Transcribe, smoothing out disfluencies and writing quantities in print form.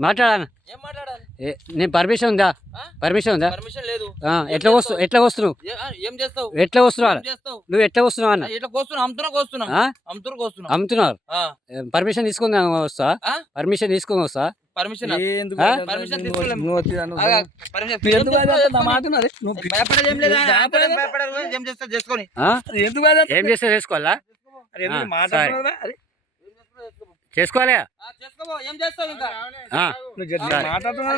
మాట్లాడాను. ఏం మాట్లాడాలి? నేను పర్మిషన్ ఉందా? పర్మిషన్ ఉందా? పర్మిషన్ లేదు. ఎట్లా వస్తున్నావు? ఏం చేస్తావు? ఎట్లా వస్తున్నావు? నువ్వు ఎట్లా వస్తున్నావు అన్న? ఇట్లా కోస్తున్నావు, అమ్ముతున్నారు. పర్మిషన్ తీసుకుని వస్తా. పర్మిషన్ తీసుకుని వస్తా. పర్మిషన్ చేసుకొని ఏం చేస్తా చేసుకోవాలా? చేసుకోవాలి. ఏం చేస్తావు ఇంకా? మాట్లాడుతున్నా